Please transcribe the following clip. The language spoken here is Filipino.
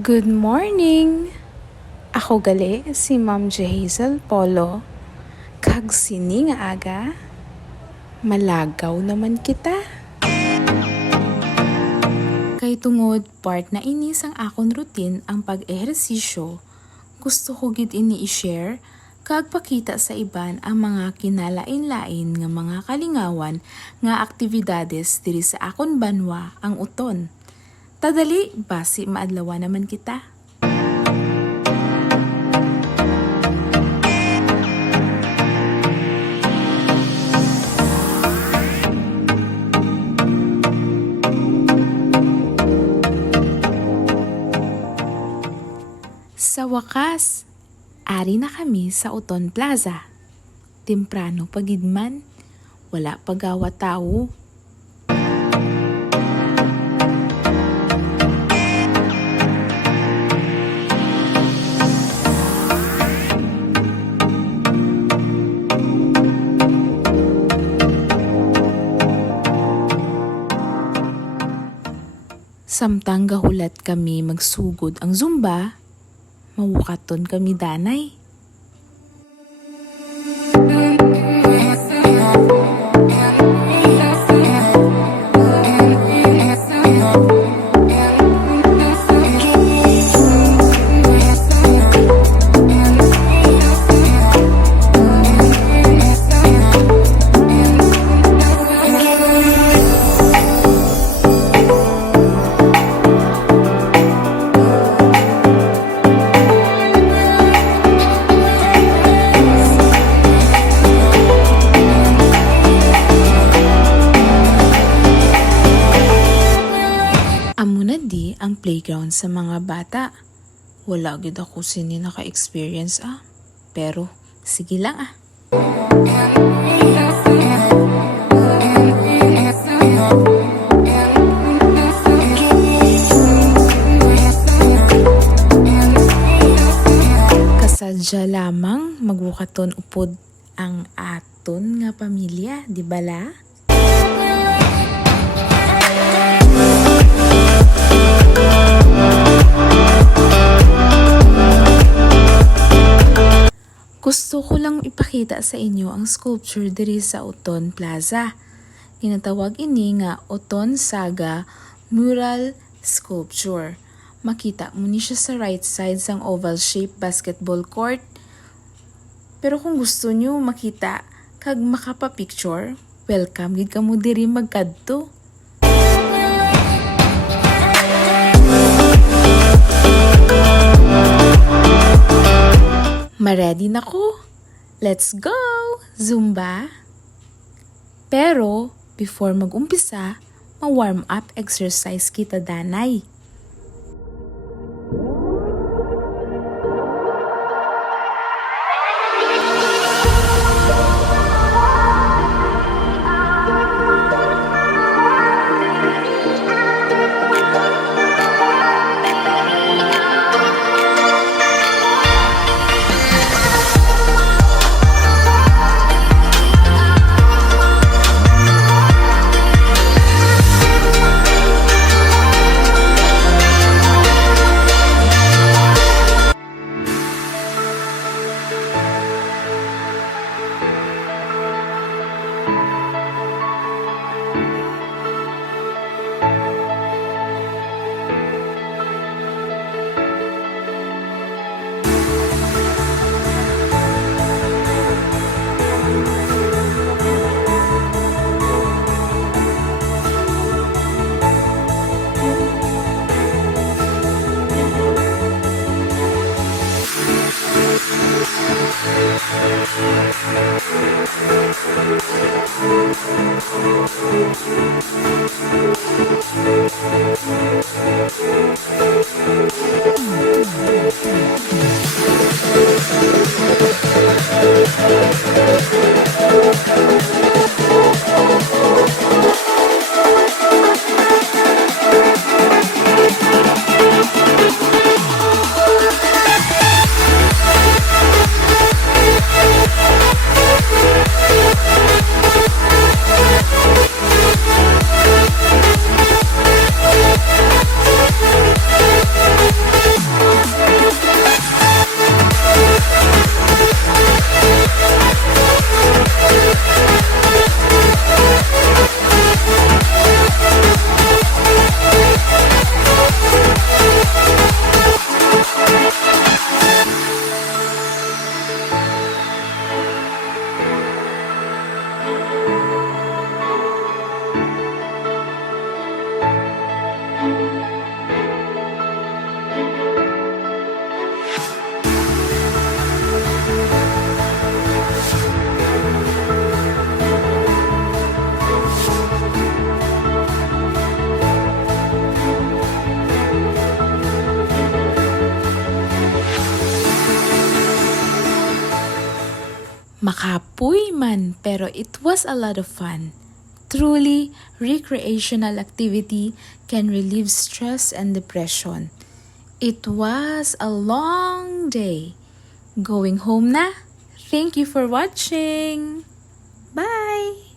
Good morning! Ako gali si Ma'am Hazel Polo. Kag sini nga aga, malagaw naman kita. Kay tungod part na ini sang akon routine ang pag-ehersisyo, gusto ko gid ini i-share kag pakita sa iban ang mga kinalain-lain nga mga kalingawan nga aktibidades diri sa akon banwa ang uton. Tadali, basi maadlawan naman kita. Sa wakas, ari na kami sa Uton Plaza. Temprano pagidman, wala pagawa tao. Samtang gahulat kami magsugod ang Zumba, mawukaton kami danay. Amo na di ang playground sa mga bata. Wala gid ako sini naka-experience Pero sige lang Kasadya lamang magbukaton upod ang aton nga pamilya, di bala? Gusto ko lang ipakita sa inyo ang sculpture diri sa Uton Plaza. Tinatawag ini nga Uton Saga Mural Sculpture. Makita mo ni siya sa right side sang oval shape basketball court. Pero kung gusto nyo makita kag makapapicture, welcome gid kamo diri magkadto. Ma-ready na ko. Let's go! Zumba! Pero, before mag-umpisa, ma-warm up exercise kita danay. Makapoy man, pero it was a lot of fun. Truly, recreational activity can relieve stress and depression. It was a long day. Going home na? Thank you for watching. Bye!